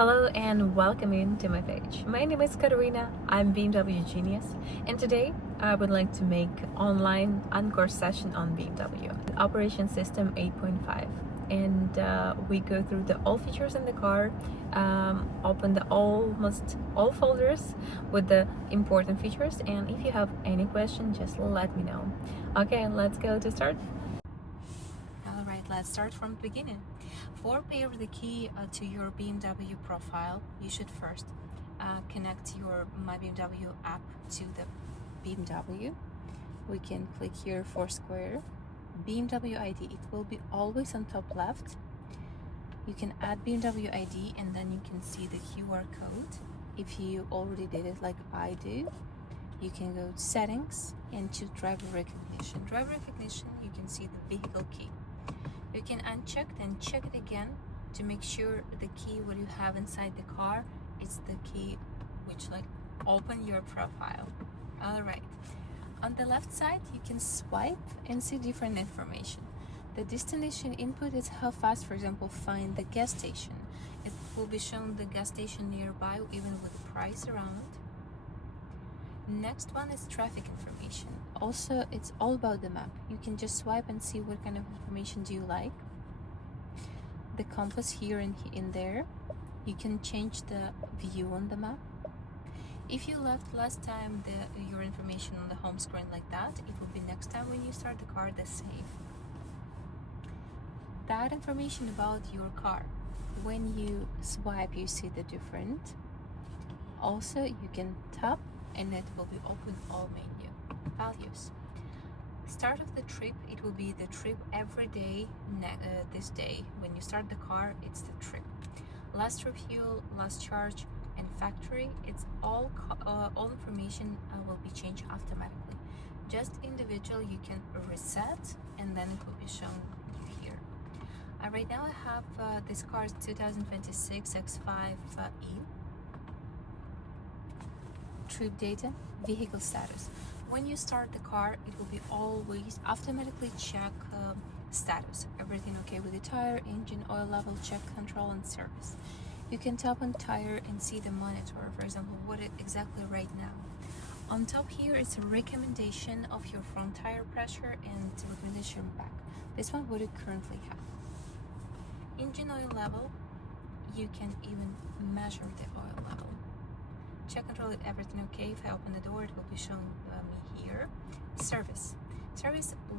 Hello and welcome into my page. My name is Katerina, I'm BMW Genius, and today I would like to make online encore session on BMW operation system 8.5, and we go through the all features in the car, open the almost all folders with the important features, and if you have any question, just let me know. Okay, let's go to start. Alright, let's start from the beginning. For pair the key to your BMW profile, you should first connect your My BMW app to the BMW. We can click here for square. BMW ID, it will be always on top left. You can add BMW ID and then you can see the QR code. If you already did it like I do, you can go to settings and choose driver recognition. Driver recognition, you can see the vehicle key. You can uncheck and check it again to make sure the key what you have inside the car is the key which open your profile. Alright, on the left side you can swipe and see different information. The destination input is how fast, for example, find the gas station. It will be shown the gas station nearby even with the price around. Next one is traffic information. Also, it's all about the map. You can just swipe and see what kind of information do you like. The compass here and in there. You can change the view on the map. If you left last time your information on the home screen like that, it will be next time when you start the car the same. That information about your car. When you swipe, you see the different. Also, you can tap and it will be open all menu values. Start of the trip, it will be the trip every day. This day when you start the car, it's the trip. Last refuel, last charge, and factory, it's all information will be changed automatically. Just individual you can reset and then it will be shown here. Right now I have this car is 2026 X5e. Trip data, vehicle status. When you start the car, it will be always automatically check status. Everything okay with the tire, engine, oil level, check, control, and service. You can tap on tire and see the monitor, for example, what it exactly right now. On top here is a recommendation of your front tire pressure and recommendation back. This one what you currently have. Engine oil level, you can even measure the oil level. Check control, everything okay. If I open the door, it will be showing me here. Service,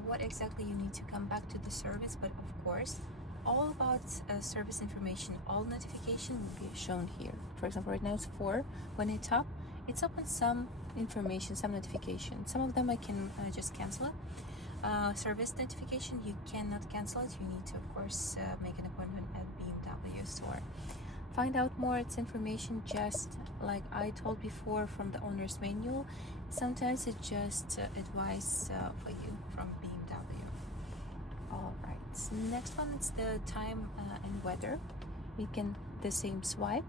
what exactly you need to come back to the service, but of course all about service information, all notification will be shown here. For example, right now it's 4. When I tap, it's open some information, some notification. Some of them I can just cancel it. Service notification, you cannot cancel it. You need to, of course, make an appointment at BMW store. Find out more, it's information just like I told before from the owner's manual. Sometimes it's just advice for you from BMW. Alright, next one is the time and weather. You can the same swipe.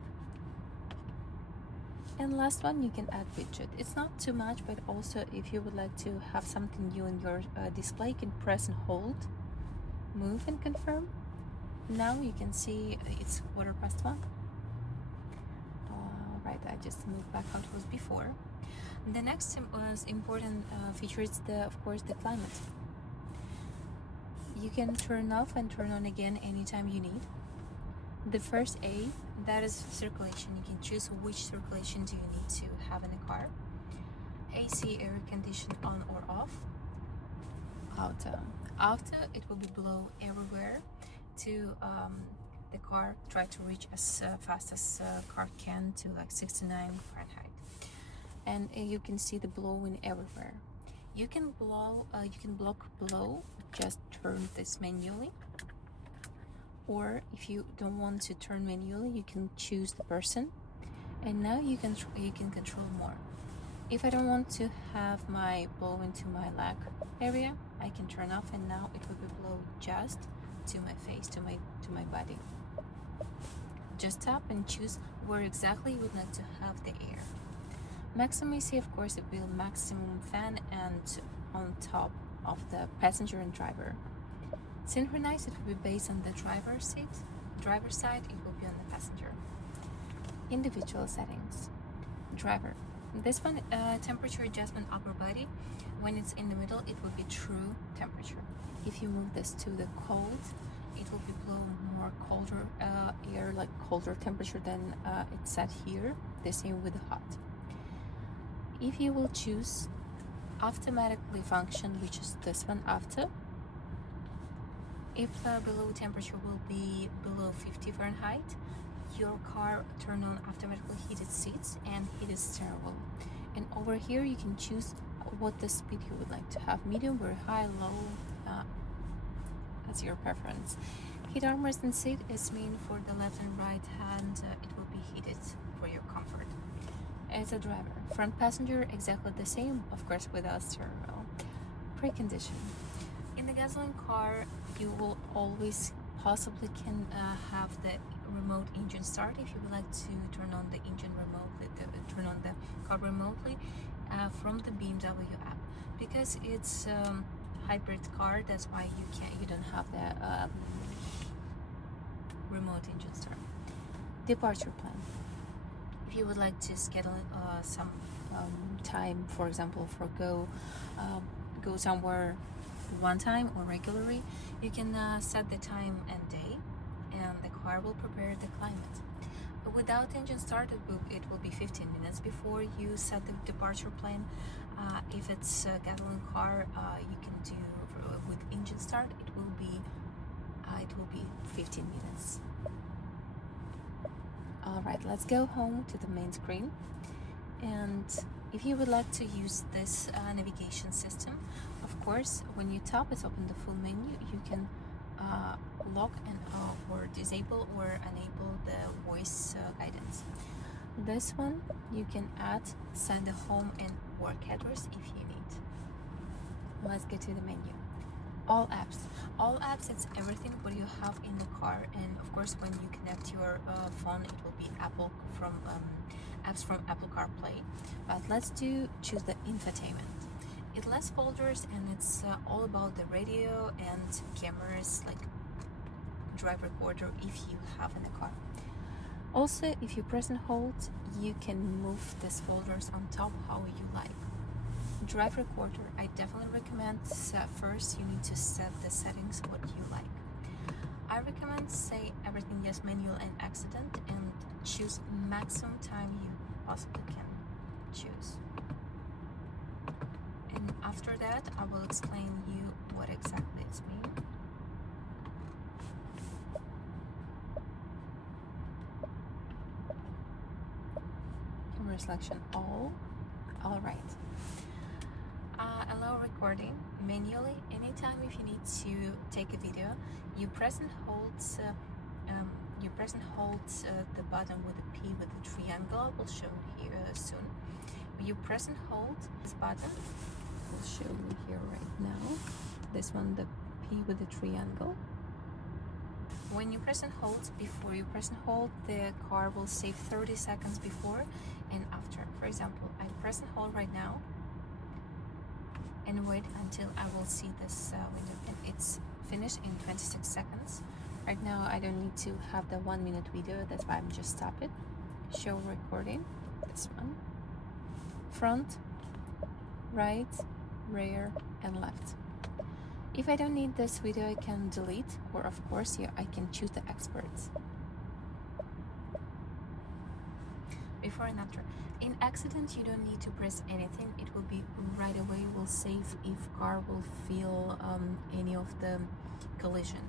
And last one, you can add widget. It's not too much, but also if you would like to have something new in your display, you can press and hold, move and confirm. Now you can see it's quarter past 1. Right, I just moved back how it was before. The next important feature is of course the climate. You can turn off and turn on again anytime you need. The first A, that is circulation. You can choose which circulation do you need to have in a car. AC, air condition, on or off. Auto, it will be blow everywhere to the car try to reach as fast as car can to 69 Fahrenheit, and you can see the blowing everywhere. You can block blow, just turn this manually, or if you don't want to turn manually, you can choose the person, and now you can control more. If I don't want to have my blow into my leg area, I can turn off, and now it will be blow just to my face, to my body. Just tap and choose where exactly you would like to have the air. Maximum AC, of course, it will maximum fan and on top of the passenger and driver. Synchronize, it will be based on the driver's side, it will be on the passenger. individual settings. Driver. This one, temperature adjustment upper body. When it's in the middle, it will be true temperature. If you move this to the cold, it will be blow more colder air, like colder temperature than it's set here. The same with the hot. If you will choose automatically function, which is this one after, if below temperature will be below 50 Fahrenheit, your car turn on automatically heated seats and heated steering wheel. And over here you can choose what the speed you would like to have, medium, very high, low, as your preference. Heat armrest and seat is mean for the left and right hand, it will be heated for your comfort. As a driver, front passenger exactly the same, of course without steering wheel. Precondition. In the gasoline car, you will always possibly can have the remote engine start if you would like to turn on the engine remotely, turn on the car remotely from the BMW app. Because it's hybrid car, that's why you don't have the remote engine start. Departure plan. If you would like to schedule some time, for example, for go somewhere one time or regularly, you can set the time and day, and the car will prepare the climate. But without engine start, it will be 15 minutes before you set the departure plan. If it's a gasoline car, you can do with engine start. It will be 15 minutes. All right, let's go home to the main screen. And if you would like to use this navigation system, of course, when you tap it, open the full menu, you can lock and or disable or enable the voice guidance. This one you can send a home and work address if you need. Let's get to the menu. All apps, it's everything what you have in the car, and of course when you connect your phone, it will be apps from Apple CarPlay. But let's choose the infotainment. It lists folders, and it's all about the radio and cameras, like drive recorder if you have in the car. Also, if you press and hold, you can move these folders on top how you like. Drive recorder, I definitely recommend first you need to set the settings what you like. I recommend say everything yes, manual and accident, and choose maximum time you possibly can choose. And after that, I will explain you what exactly it's mean. Camera selection all right. Allow recording manually. Anytime if you need to take a video, you press and hold the button with the P with the triangle. I will show you here soon. You press and hold this button. I'll show you here right now. This one, the P with the triangle. When you press and hold, before you press and hold, the car will save 30 seconds before and after. For example, I press and hold right now and wait until I will see this window, and it's finished in 26 seconds. Right now I don't need to have the 1 minute video, that's why I'm just stop it. Show recording, this one. Front, right, rear and left. If I don't need this video, I can delete, or of course I can choose the experts. Before and after. In accident, you don't need to press anything. It will be right away, will save if car will feel any of the collision.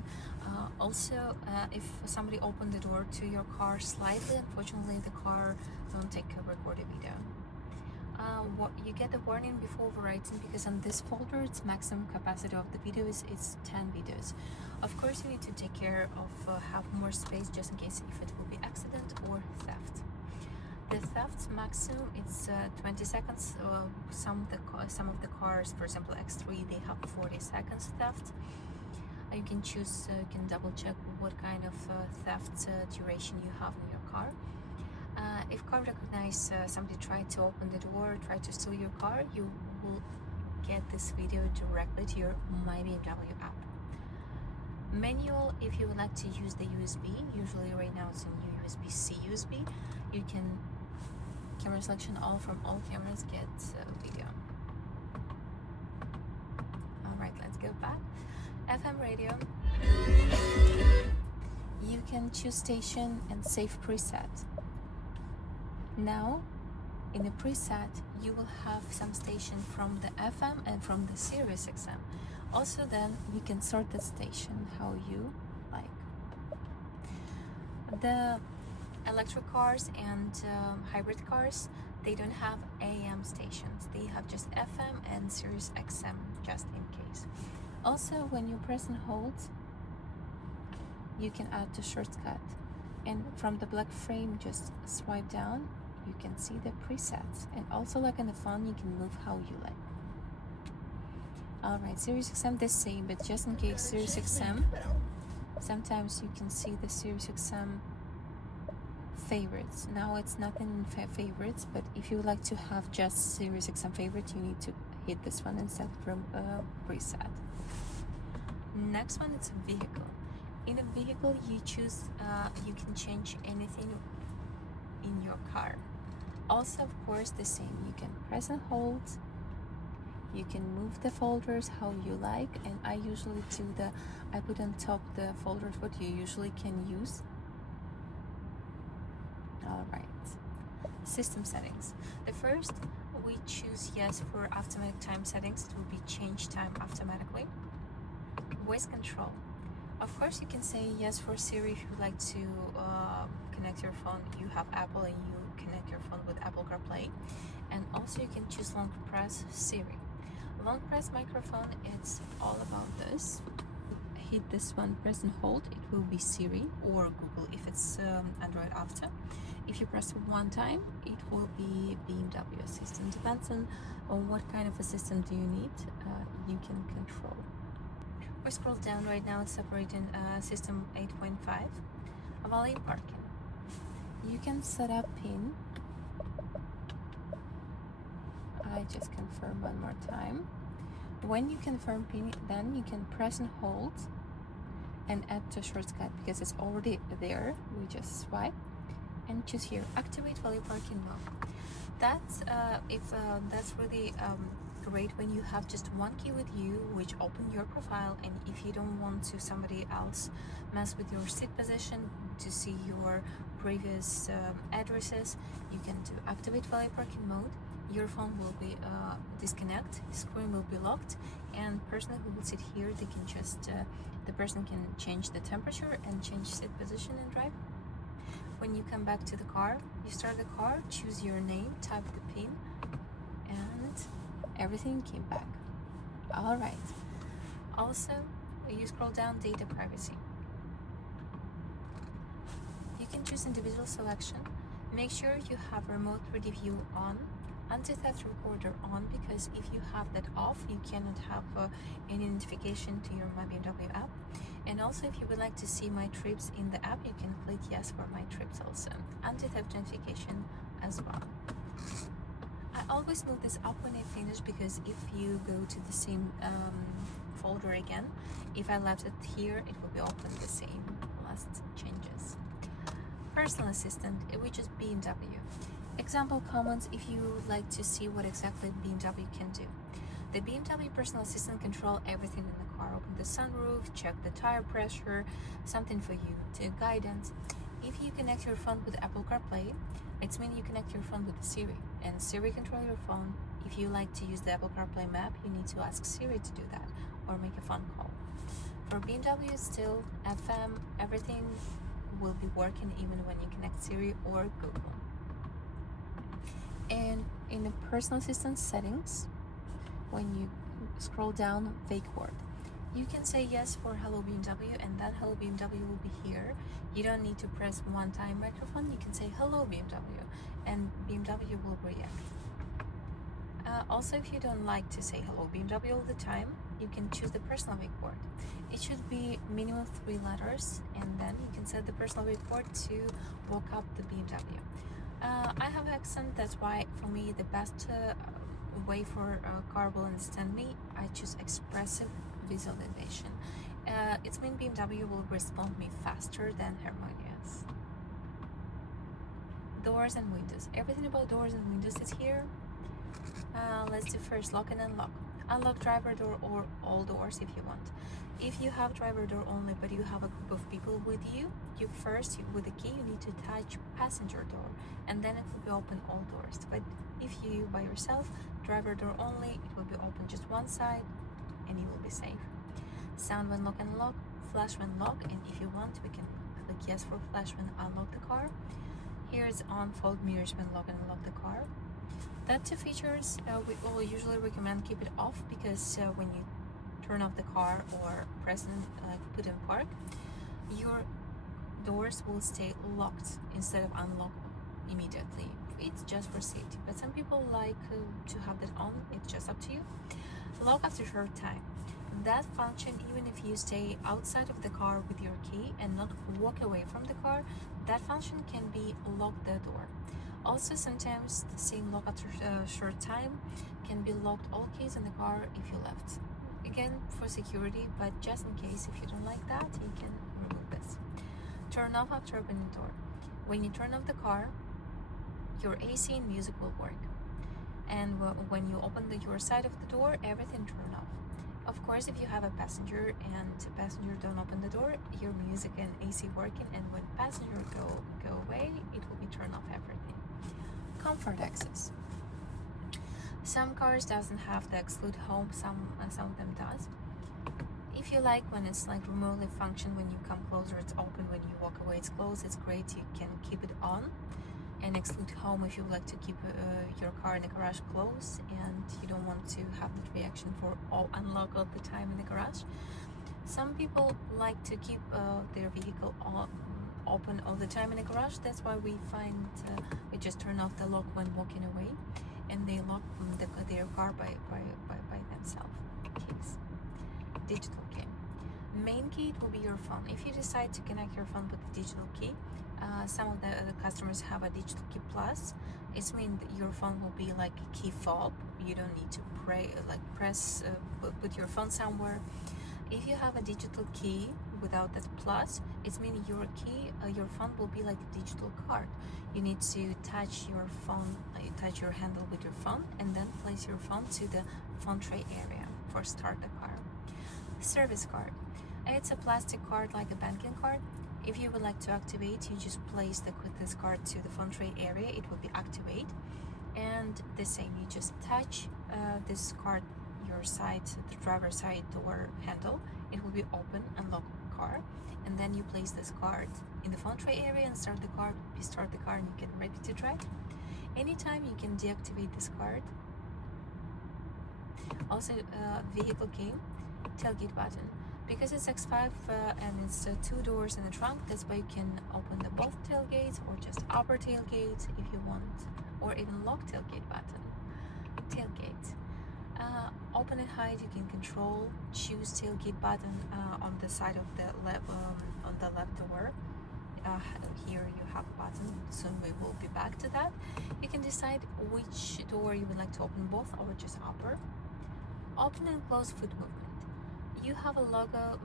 Also, if somebody opened the door to your car slightly, unfortunately the car don't take a recorded video. You get a warning before overwriting, because on this folder its maximum capacity of the videos is 10 videos. Of course you need to take care of have more space just in case if it will be accident or theft. The theft maximum it's 20 seconds. Some of the cars, for example X3, they have 40 seconds theft. You can choose, you can double check what kind of theft duration you have in your car. If car recognize somebody tried to open the door, try to steal your car, you will get this video directly to your My BMW app. Manual, if you would like to use the USB, usually right now it's in USB-C USB, you can camera selection all from all cameras, get video. Alright, let's go back. FM radio, you can choose station and save preset. Now in the preset you will have some station from the FM and from the Sirius XM. Also then you can sort the station how you like. The electric cars and hybrid cars, they don't have AM stations, they have just FM and Sirius XM just in case. Also when you press and hold, you can add the shortcut, and from the black frame just swipe down, you can see the presets, and also like on the phone you can move how you like. Alright, Sirius XM the same, but just in case Sirius XM, sometimes you can see the Sirius XM favorites. Now it's not in favorites, but if you would like to have just Sirius XM favorite, you need to hit this one instead from preset. Next one, it's a vehicle. In a vehicle you choose, you can change anything in your car. Also of course the same, you can press and hold, you can move the folders how you like, and I usually do I put on top the folders what you usually can use. Alright, system settings. The first, we choose yes for automatic time settings, it will be change time automatically. Voice control, of course you can say yes for Siri if you would like to connect your phone. You have Apple and you connect your phone with Apple CarPlay. And also you can choose long press Siri. Long press microphone, it's all about this. Hit this one, press and hold, it will be Siri or Google if it's Android Auto. If you press one time, it will be BMW assistant. Depends on what kind of assistant do you need, you can control. We scroll down right now, it's operating system 8.5. Volume parking. You can set up PIN. I just confirm one more time. When you confirm PIN, then you can press and hold and add to shortcut because it's already there. We just swipe and choose here, activate volume parking mode. That's that's really great when you have just one key with you which open your profile, and if you don't want to somebody else mess with your seat position to see your previous addresses, you can do activate valet parking mode. Your phone will be disconnect, screen will be locked, and person who will sit here, they can just the person can change the temperature and change seat position and drive. When you come back to the car, you start the car, choose your name, type the PIN, and everything came back. Alright. Also, you scroll down, data privacy. You can choose individual selection. Make sure you have remote ready view on, anti-theft recorder on, because if you have that off, you cannot have any notification to your My BMW app. And also, if you would like to see my trips in the app, you can click yes for my trips also. Anti-theft notification as well. I always move this up when I finish, because if you go to the same folder again, if I left it here, it will be open the same last changes. Personal assistant, which is BMW. Example comments if you would like to see what exactly BMW can do. The BMW personal assistant control everything in the car. Open the sunroof, check the tire pressure, something for you, to guidance. If you connect your phone with Apple CarPlay, it's mean you connect your phone with Siri, and Siri control your phone. If you like to use the Apple CarPlay map, you need to ask Siri to do that, or make a phone call. For BMW, still FM, everything will be working even when you connect Siri or Google. And in the personal assistant settings, when you scroll down, wake word, you can say yes for hello BMW, and then hello BMW will be here. You don't need to press one time microphone, you can say hello BMW, and BMW will react. Also, if you don't like to say hello BMW all the time, you can choose the personal wake word. It should be minimum 3 letters, and then you can set the personal wake word to woke up the BMW. I have accent, that's why for me the best way for a car will understand me, I choose expressive visualization. It's mean BMW will respond me faster than harmonious. Doors and windows. Everything about doors and windows is here. Let's do first lock and unlock. Unlock driver door or all doors if you want. If you have driver door only but you have a group of people with you, with the key you need to touch passenger door and then it will be open all doors. But if you by yourself, driver door only, it will be open just one side and you will be safe. Sound when lock and lock, flash when lock, and if you want we can click yes for flash when unlock the car. Here is on fog mirrors when lock and unlock the car. That two features we will usually recommend keep it off because when you turn off the car or press and put in park, your doors will stay locked instead of unlocked immediately. It's just for safety, but some people like to have that on. It's just up to you. Lock after short time. That function, even if you stay outside of the car with your key and not walk away from the car, that function can be lock the door. Also, sometimes the same lock after short time can be locked all keys in the car if you left. Again, for security, but just in case if you don't like that, you can remove this. Turn off after opening the door. When you turn off the car, your AC and music will work. And when you open your side of the door, everything turn off. Of course, if you have a passenger and passenger don't open the door, your music and AC working, and when passenger go away, it will be turn off everything. Comfort access. Some cars doesn't have the exclude home, some of them does. If you like when it's like remotely function, when you come closer it's open, when you walk away it's closed, it's great. You can keep it on. And exclude home if you would like to keep your car in the garage closed and you don't want to have that reaction for all unlock all the time in the garage. Some people like to keep their vehicle open all the time in the garage. That's why we find we just turn off the lock when walking away and they lock their car by themselves. Keys. Digital key. Main key, it will be your phone. If you decide to connect your phone with the digital key, some of the customers have a digital key plus. It means that your phone will be like a key fob. You don't need to press put your phone somewhere. If you have a digital key without that plus, it means your key, your phone will be like a digital card. You need to touch your phone, touch your handle with your phone, and then place your phone to the phone tray area for start the car. Service card. It's a plastic card like a banking card. If you would like to activate, you just place this card to the phone tray area, it will be activate. And the same, you just touch this card, your side, the driver's side door handle, it will be open, unlock car, and then you place this card in the phone tray area and start the car. You start the car and you get ready to drive. Anytime you can deactivate this card. Also, vehicle key, tailgate button. Because it's X5 and it's 2 doors in the trunk, that's why you can open the both tailgates or just upper tailgate if you want, or even lock tailgate button. Tailgate. Open and hide, you can control, choose tailgate button on the side of the left, on the left door. Here you have a button, soon we will be back to that. You can decide which door you would like to open, both or just upper. Open and close foot movement. You have a logo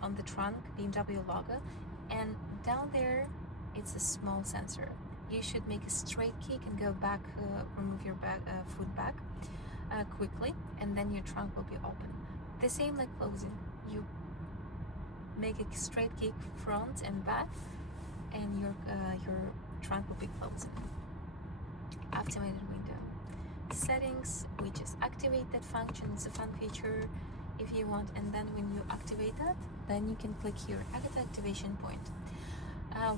on the trunk, BMW logo, and down there it's a small sensor. You should make a straight kick and go back, remove your foot back quickly, and then your trunk will be open. The same like closing. You make a straight kick front and back, and your trunk will be closing. Activated window. Settings, we just activate that function. It's a fun feature if you want, and then when you activate that, then you can click here, edit activation point.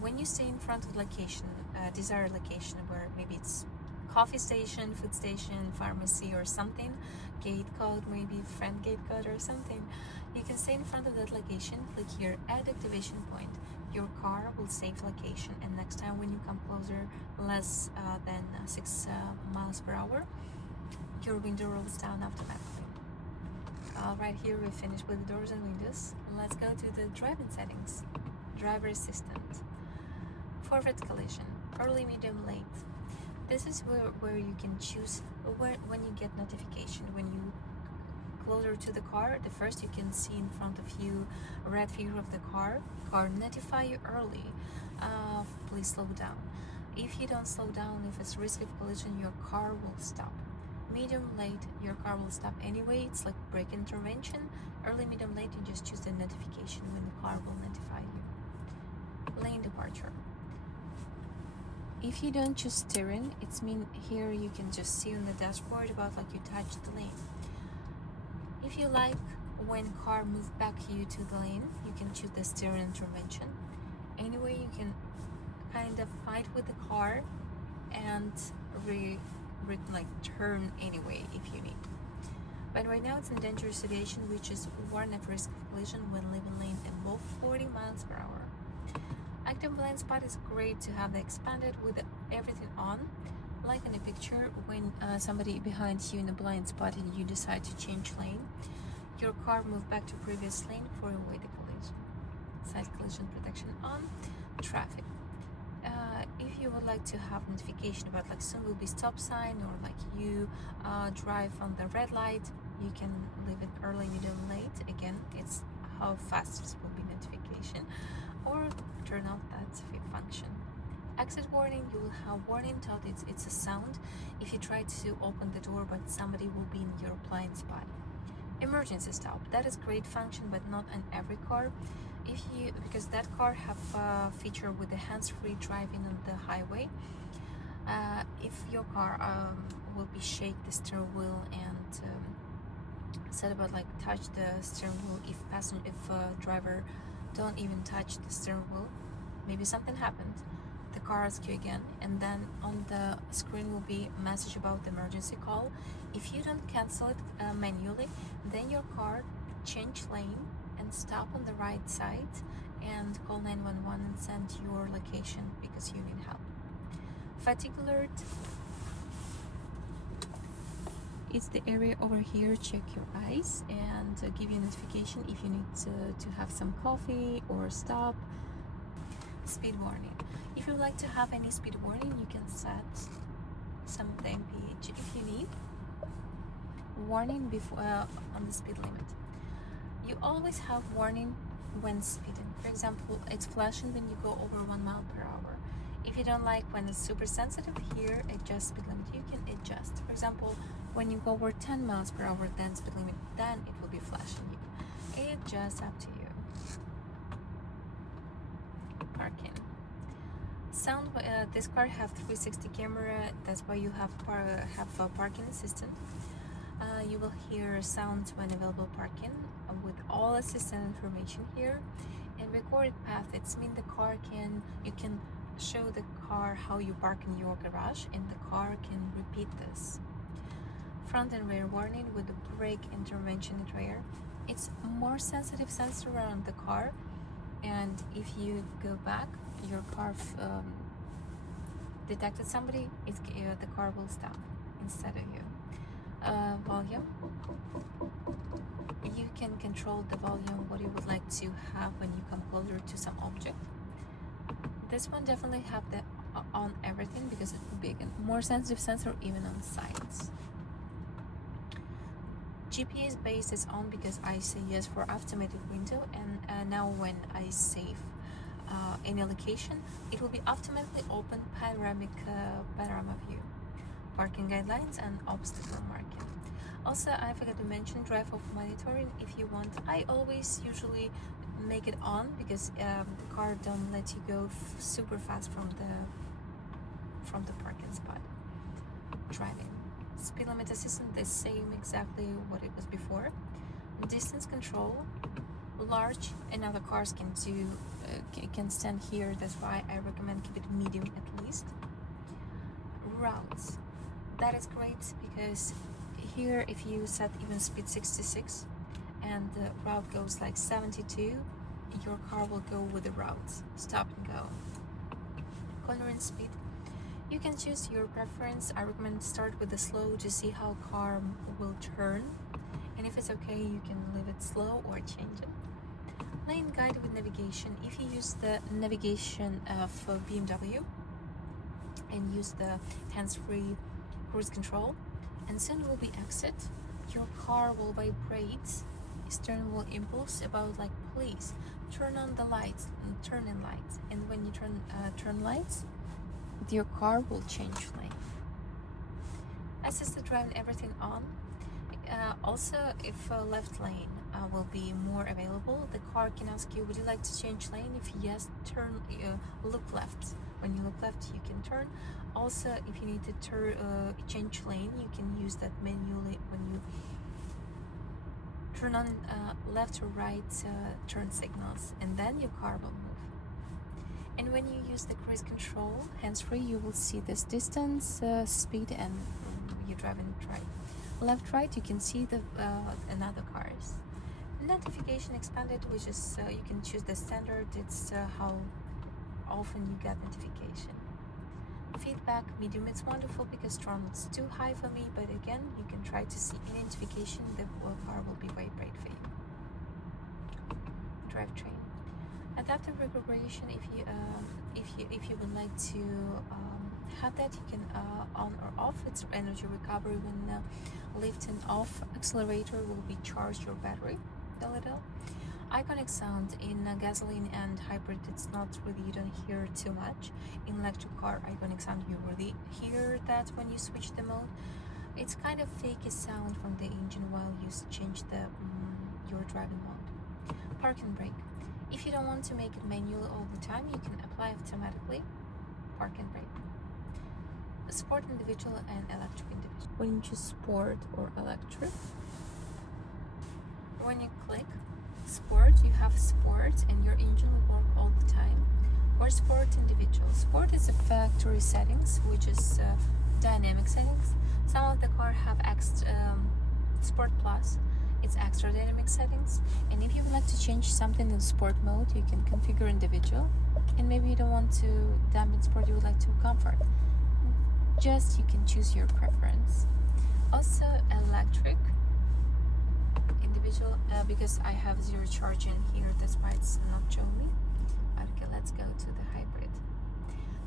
When you stay in front of location, desired location, where maybe it's coffee station, food station, pharmacy or something, gate code, maybe friend gate code or something, you can stay in front of that location, click here, add activation point. Your car will save location, and next time when you come closer, less than 6 miles per hour, your window rolls down automatically. Right here we finished with the doors and windows. Let's go to the driving settings. Driver assistant. Forward collision, early, medium, late. This is where you can choose when you get notification. When you closer to the car, the first you can see in front of you a red figure of the car notify you early. Please slow down. If you don't slow down, if it's risk of collision, your car will stop. Medium, late, your car will stop anyway. It's like brake intervention. Early, medium, late, you just choose the notification when the car will notify you. Lane departure. If you don't choose steering, it's mean here you can just see on the dashboard about like you touched the lane. If you like when car move back you to the lane, you can choose the steering intervention. Anyway, you can kind of fight with the car and turn anyway if you need. But right now it's in dangerous situation, which is warn of risk of collision when leaving lane above 40 miles per hour. Active blind spot is great to have the expanded with everything on, like in a picture when somebody behind you in a blind spot and you decide to change lane, your car move back to previous lane for avoid the collision. Side collision protection on. Traffic. If you would like to have notification about like soon will be stop sign, or like you drive on the red light, you can leave it early, medium, late. Again, it's how fast it will be notification, or turn off that function. Exit warning, you will have warning thought it's a sound if you try to open the door but somebody will be in your blind spot. Emergency stop, that is great function but not on every car. Because that car have a feature with the hands-free driving on the highway. If your car will be shake the steering wheel and said about like touch the steering wheel, if driver don't even touch the steering wheel, maybe something happened, the car asks you again, and then on the screen will be a message about the emergency call. If you don't cancel it manually, then your car change lane and stop on the right side and call 911 and send your location because you need help. Fatigue alert. It's the area over here, check your eyes and give you a notification if you need to have some coffee or stop. Speed warning. If you would like to have any speed warning, you can set some of the mph if you need. Warning before on the speed limit. You always have warning when speeding. For example, it's flashing when you go over 1 mile per hour. If you don't like when it's super sensitive, here adjust speed limit. You can adjust. For example, when you go over 10 miles per hour, then speed limit, then it will be flashing you. It's just up to you. Parking. Sound. This car have 360 camera. That's why you have a parking assistant. You will hear sound when available parking with all assistant information here. And recorded path, it's mean you can show the car how you park in your garage and the car can repeat this. Front and rear warning with the brake intervention at rear. It's more sensitive sensor around the car, and if you go back, your car detected somebody, the car will stop instead of you. Volume. You can control the volume what you would like to have when you come closer to some object. This one definitely have the on everything because it's big and more sensitive sensor even on sides. GPS base is on because I say yes for automated window, and now when I save any location, it will be automatically open panorama view. Parking guidelines and obstacle marking. Also, I forgot to mention drive off monitoring if you want. I always usually make it on because the car don't let you go super fast from the parking spot. Driving. Speed limit assistant, the same exactly what it was before. Distance control, large and other cars can do can stand here. That's why I recommend keep it medium at least. Routes. That is great because here if you set even speed 66 and the route goes like 72, your car will go with the routes, stop and go. Cornering speed, you can choose your preference. I recommend start with the slow to see how car will turn, and if it's okay you can leave it slow or change it. Lane guide with navigation. If you use the navigation of BMW and use the hands-free cruise control, and soon will be exit, your car will vibrate, steering wheel impulse about like please turn on the lights, turn in lights, and when you turn lights, your car will change lane. Assisted driving, everything on. Also, if left lane will be more available, the car can ask you, would you like to change lane? If yes, turn, look left. When you look left, you can turn. Also, if you need to change lane, you can use that manually when you turn on left or right turn signals, and then your car will move. And when you use the cruise control hands-free, you will see this distance, speed, and you drive and right. Left, right, you can see the another cars. Notification expanded, which is you can choose the standard. It's how often you get notification. Feedback, medium, it's wonderful because strong it's too high for me, but again, you can try to see any notification. The car will be vibrate for you. Drivetrain, adaptive recuperation. If you would like to have that, you can on or off. It's energy recovery. When lifting off accelerator will be charged your battery a little. Iconic sound in gasoline and hybrid, it's not really, you don't hear too much. In electric car, iconic sound, you really hear that when you switch the mode. It's kind of fakey sound from the engine while you change the your driving mode. Park and brake. If you don't want to make it manual all the time, you can apply automatically. Park and brake. Sport, individual, and electric individual. When you choose sport or electric, when you click sport, you have sport and your engine will work all the time. Or sport individual. Sport is a factory settings, which is dynamic settings. Some of the car have sport plus, it's extra dynamic settings. And if you would like to change something in sport mode, you can configure individual. And maybe you don't want to dampen sport, you would like to comfort. Just you can choose your preference. Also electric individual, because I have zero charging here, that's why it's not showing me. Okay, let's go to the hybrid.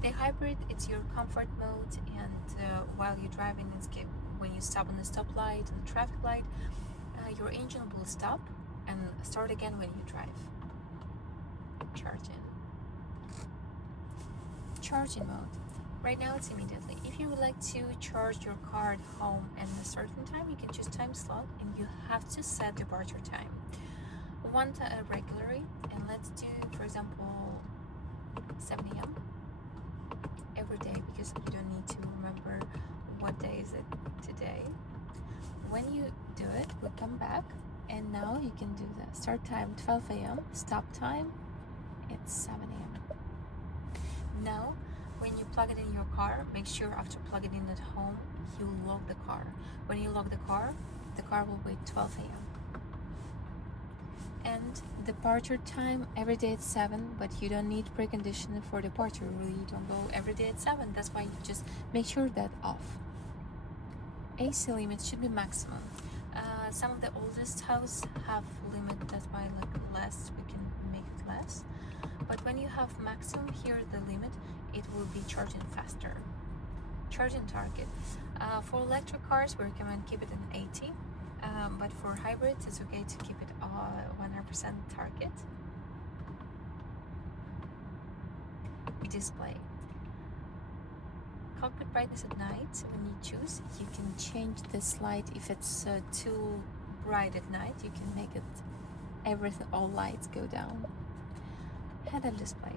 The hybrid, it's your comfort mode, and while you're driving, when you stop on the stoplight and traffic light, your engine will stop and start again when you drive. Charging mode. Right now it's immediately. If you would like to charge your car at home at a certain time, you can choose time slot, and you have to set departure time. One regularly, and let's do, for example, 7 a.m. every day, because you don't need to remember what day is it today. When you do it, we come back, and now you can do the start time 12 a.m. stop time, it's 7 a.m. Now when you plug it in your car, make sure after plugging it in at home, you lock the car. When you lock the car will wait 12 a.m. And departure time, every day at 7, but you don't need preconditioning for departure. Really, you don't go every day at 7. That's why you just make sure that off. AC limit should be maximum. Some of the oldest house have limit, that's why like less, we can make it less. But when you have maximum, here the limit, it will be charging faster. Charging target. For electric cars, we recommend keep it in 80. But for hybrids, it's okay to keep it 100% target. Display. Cockpit brightness at night, when you choose, you can change this light. If it's too bright at night, you can make it everything, all lights go down. Head-up display.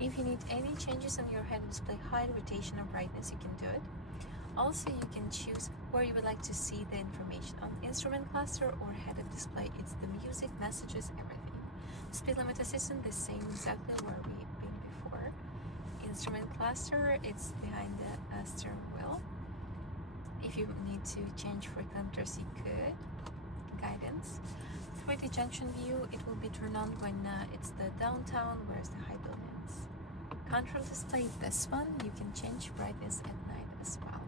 If you need any changes on your head-up display, height, rotation, or brightness, you can do it. Also, you can choose where you would like to see the information on instrument cluster or head-up display. It's the music, messages, everything. Speed limit assistant, the same exactly where we've been before. Instrument cluster, it's behind the steering wheel. If you need to change frequencies, you could. Guidance. 3D junction view, it will be turned on when it's the downtown, where's the high buildings. Control display, this one, you can change brightness at night as well.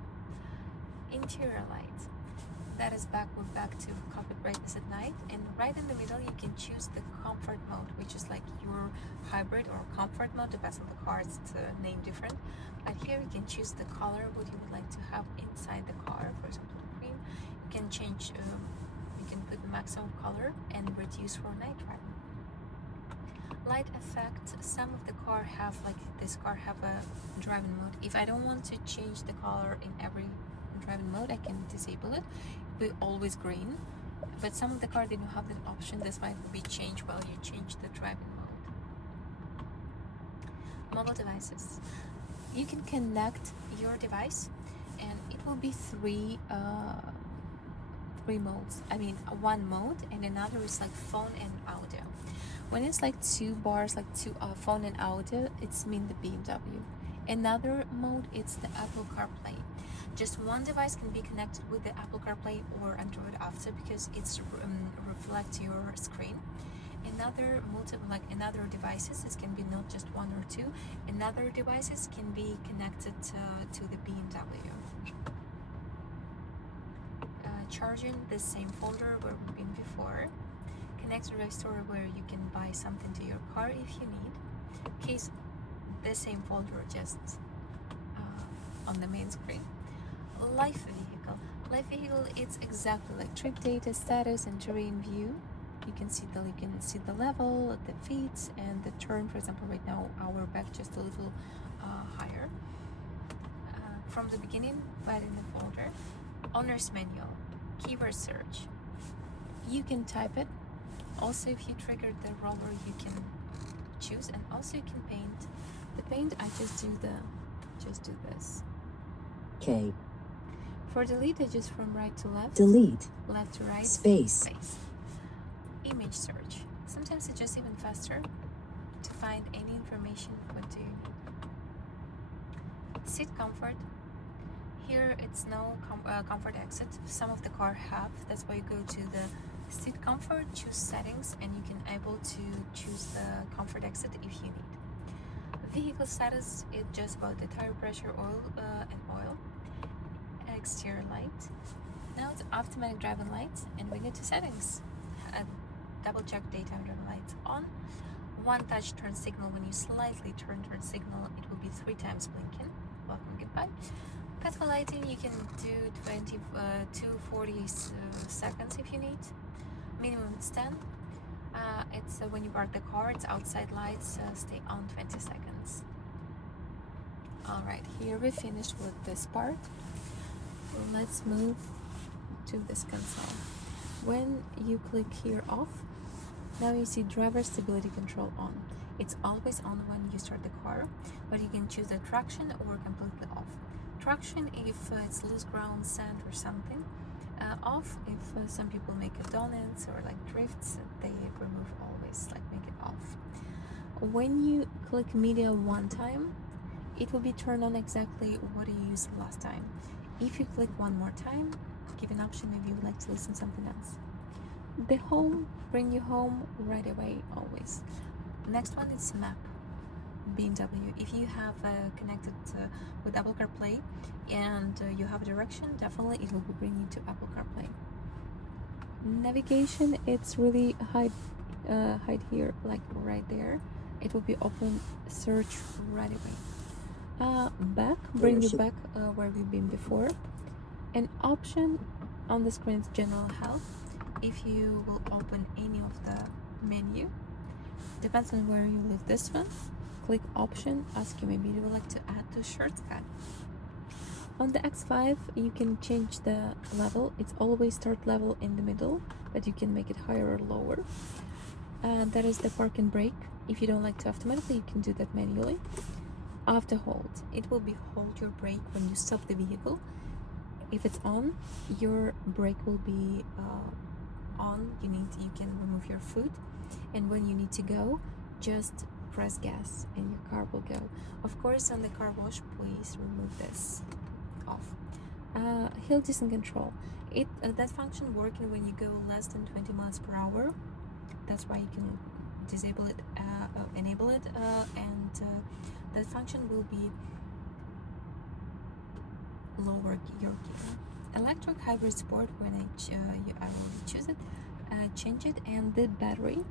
Interior light, that is back to cockpit brightness at night, and right in the middle you can choose the comfort mode, which is like your hybrid or comfort mode, depends on the car, it's named different. But here you can choose the color, what you would like to have inside the car, for example green. You can change, you can put the maximum color and reduce for night driving. Light effect, some of the car have, like this car have a driving mode. If I don't want to change the color in every driving mode, I can disable it. It will be always green, but some of the car didn't have that option. That's why it will be changed while you change the driving mode. Mobile devices, you can connect your device and it will be three modes. I mean, one mode and another is like phone and audio. When it's like two bars, like two phone and audio, it's mean the BMW. Another mode, it's the Apple CarPlay. Just one device can be connected with the Apple CarPlay or Android Auto because it's reflect your screen. Another another devices, it can be not just one or two. Another devices can be connected to the BMW. Charging, the same folder where we've been before. Connect to a store where you can buy something to your car if you need. Case, the same folder, just on the main screen. Live vehicle, it's exactly like trip data, status, and terrain view. You can see the level, the feet, and the turn. For example, right now our back just a little higher. From the beginning, right in the folder. Owner's manual, keyword search. You can type it. Also, if you trigger the roller, you can choose, and also you can paint. The paint, I just do this. K. For delete, I just from right to left. Delete. Left to right. Space. Image search. Sometimes it's just even faster to find any information. What do you need? Seat comfort. Here it's no comfort exit. Some of the car have. That's why you go to the seat comfort, choose settings, and you can able to choose the comfort exit if you need. Vehicle status, it's just about the tire pressure, oil and oil. Exterior light. Now it's automatic driving lights, and we go to settings. Double check daytime driving lights on. One touch turn signal. When you slightly turn signal, it will be 3 times blinking. Welcome, goodbye. Petrol lighting, you can do 40 seconds if you need. Minimum it's 10. It's when you park the car, it's outside lights, stay on 20 seconds. Alright, here we finished with this part. Let's move to this console. When you click here off, now you see driver stability control on. It's always on when you start the car, but you can choose the traction or completely off. Traction if it's loose ground, sand or something. Off if some people make a donuts or like drifts, they remove always, like make it off. When you click media one time, it will be turned on exactly what you used last time. If you click one more time, give an option if you would like to listen to something else. The home, bring you home right away always. Next one is map. BMW. If you have connected with Apple CarPlay and you have direction, definitely it will bring you to Apple CarPlay. Navigation, it's really hide here, like right there. It will be open search right away. Back, bring you back where we've been before. An option on the screen is general health. If you will open any of the menu, depends on where you leave this one. Click option, ask you maybe you would like to add to shortcut. On the X5 you can change the level. It's always start level in the middle, but you can make it higher or lower. That is the park and brake. If you don't like to automatically, you can do that manually. After hold, it will be hold your brake when you stop the vehicle. If it's on, your brake will be on. You can remove your foot, and when you need to go, just press gas and your car will go. Of course, on the car wash, please remove this off. Hill descent control, that function working when you go less than 20 miles per hour. That's why you can disable it, enable it, and that function will be lower your gear. Electric hybrid sport, when I will choose it, change it. And the battery,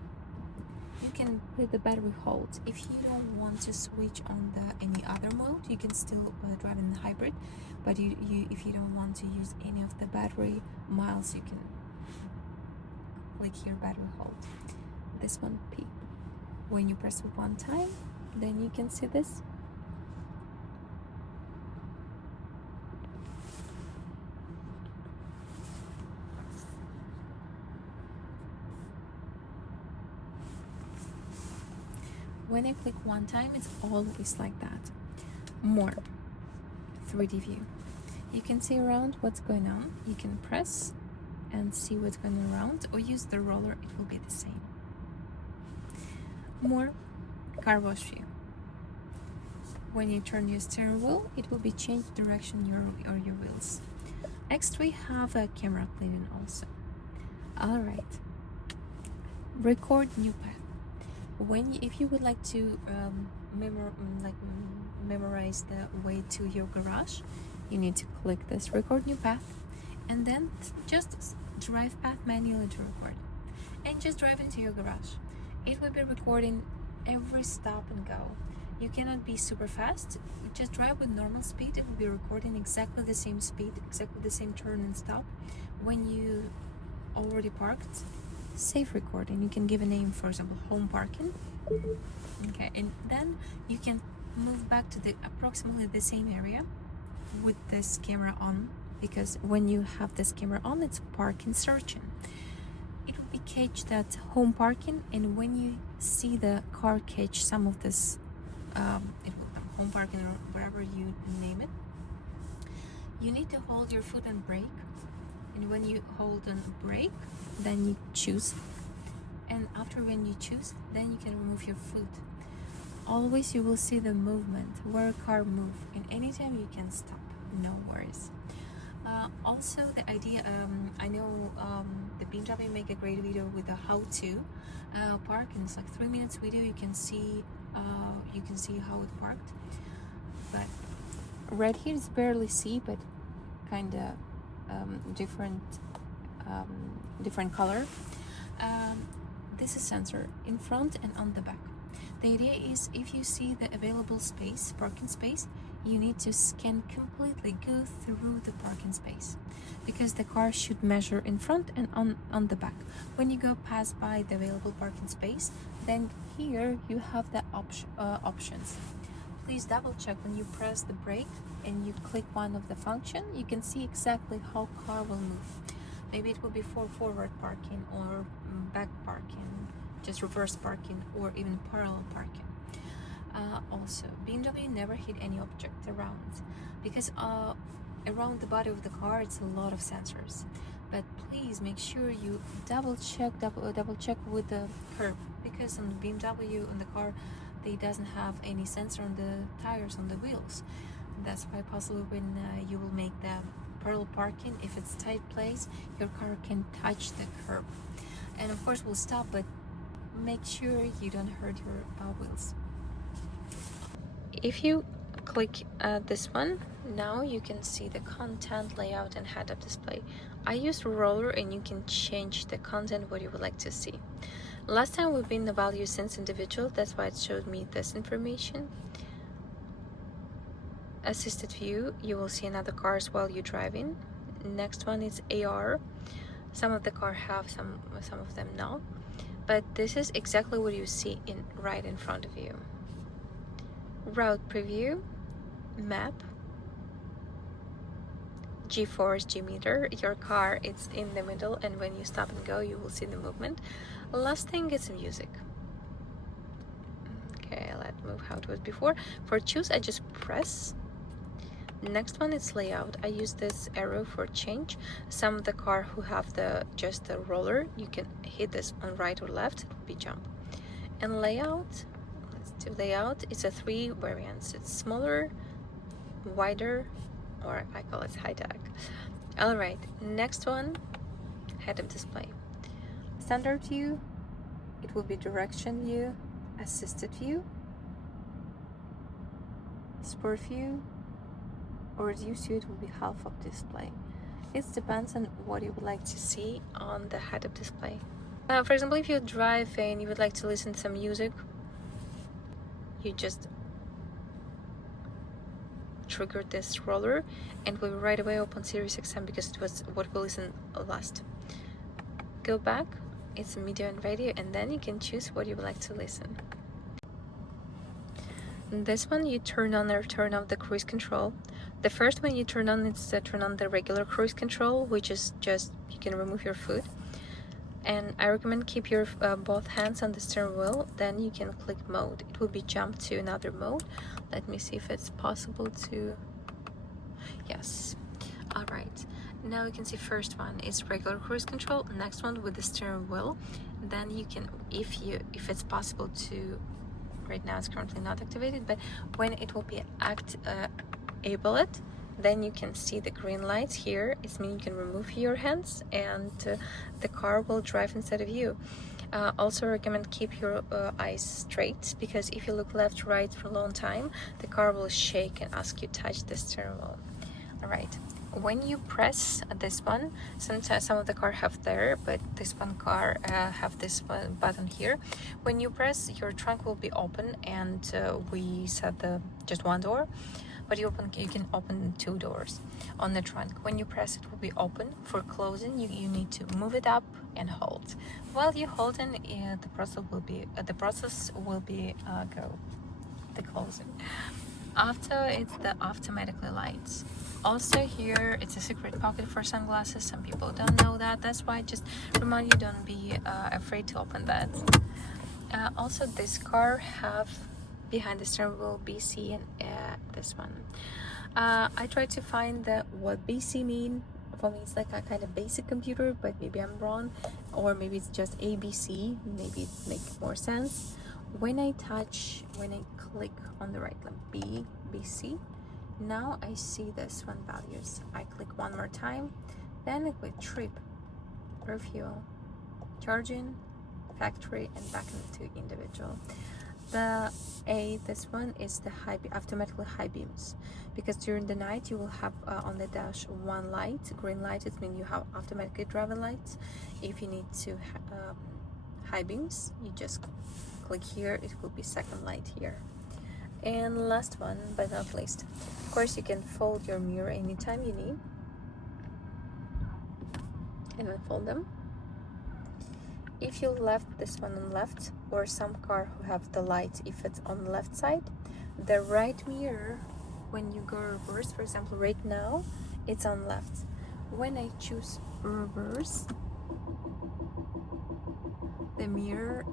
you can put the battery hold. If you don't want to switch on any other mode, you can still drive in the hybrid, but if you don't want to use any of the battery miles, you can click here battery hold. This one P. When you press it one time, then you can see this. When I click one time, it's always like that. More 3D view. You can see around what's going on. You can press and see what's going around, or use the roller, it will be the same. More car wash view. When you turn your steering wheel, it will be changed direction your wheels. Next we have a camera cleaning also. Alright. Record new path. If you would like to memorize the way to your garage, you need to click this record new path, and then just drive path manually to record, and just drive into your garage. It will be recording every stop and go. You cannot be super fast, just drive with normal speed. It will be recording exactly the same speed, exactly the same turn and stop. When you already parked, save recording. You can give a name, for example, home parking. Okay, and then you can move back to the approximately the same area with this camera on, because when you have this camera on, it's parking searching. It will be catch that home parking, and when you see the car catch some of this, it will home parking or whatever you name it, you need to hold your foot and brake. And when you hold on brake, then you choose, and after when you choose, then you can remove your foot. Always you will see the movement where a car move, and anytime you can stop, no worries. Also the idea, I know the BMW make a great video with the how to park, and it's like 3 minutes video. You can see how it parked, but right here is barely see, but kind of different color. This is sensor in front and on the back. The idea is, if you see the available space, parking space, you need to scan completely, go through the parking space, because the car should measure in front and on the back. When you go pass by the available parking space, then here you have the options. Please double check when you press the brake and you click one of the function, you can see exactly how car will move. Maybe it will be for forward parking or back parking, just reverse parking, or even parallel parking. Also, BMW never hit any object around, because around the body of the car it's a lot of sensors. But please make sure you double check with the curb, because on the BMW on the car, they doesn't have any sensor on the tires, on the wheels. That's why possibly when you will make the parallel parking, if it's tight place, your car can touch the curb, and of course will stop, but make sure you don't hurt your wheels. If you click this one, now you can see the content, layout, and head-up display. I used roller, and you can change the content what you would like to see. Last time we've been the value since individual, that's why it showed me this information. Assisted view, you will see another cars while you're driving. Next one is AR. Some of the car have, some of them not, but this is exactly what you see right in front of you. Route preview, map, G-force, G-meter. Your car is in the middle, and when you stop and go, you will see the movement. Last thing is music. Okay, let's move how it was before. For choose, I just press. Next one is layout. I use this arrow for change. Some of the car who have just the roller, you can hit this on right or left, it will be jump. And layout, let's do layout. It's a 3 variants. It's smaller, wider, or I call it high tech. All right, next one, head-up display. Standard view, it will be direction view, assisted view, sport view, or reduced view. It will be half of display. It depends on what you would like to see on the head-up display. For example, if you drive and you would like to listen to some music, you just trigger this roller, and we will right away open Sirius XM, because it was what we listened last. Go back, it's media and radio, and then you can choose what you would like to listen. this one you turn on or turn off the cruise control. The first one you turn on is to turn on the regular cruise control, which is just you can remove your foot. And I recommend keep your both hands on the steering wheel, then you can click mode. It will be jump to another mode. Let me see if it's possible to, yes. All right, now you can see first one is regular cruise control, next one with the steering wheel. Then you can, if it's possible to, right now it's currently not activated, but when it will be able it, then you can see the green lights here. It means you can remove your hands and the car will drive instead of you. Also recommend keep your eyes straight, because if you look left, right for a long time, the car will shake and ask you to touch the steering wheel. All right, when you press this one, sometimes some of the car have there, but this one car have this one button here. When you press, your trunk will be open, and we set the just one door, but you can open 2 doors on the trunk. When you press, it will be open. For closing, you need to move it up and hold. While you hold in, the process will be go the closing. After, it's the automatically lights. Also here, it's a secret pocket for sunglasses. Some people don't know that. That's why I just remind you, don't be afraid to open that. Also, this car have behind the steering wheel BC and this one. I tried to find what BC mean. For me, it's like a kind of basic computer, but maybe I'm wrong, or maybe it's just ABC. Maybe it makes more sense. When I click on the right, like BC, now I see this one values. I click one more time, then I click trip, refuel, charging, factory, and back into individual. This one is the automatically high beams, because during the night you will have on the dash one light, green light. It means you have automatically driving lights. If you need to high beams, you just click here, it will be second light here. And last one but not least, of course, you can fold your mirror anytime you need, and then fold them. If you left this one on left, or some car who have the light, if it's on the left side, the right mirror, when you go reverse, for example, right now it's on left. When I choose reverse, the mirror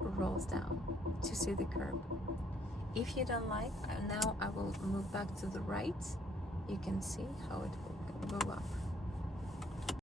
rolls down to see the curb. If you don't like, now I will move back to the right. You can see how it will go up.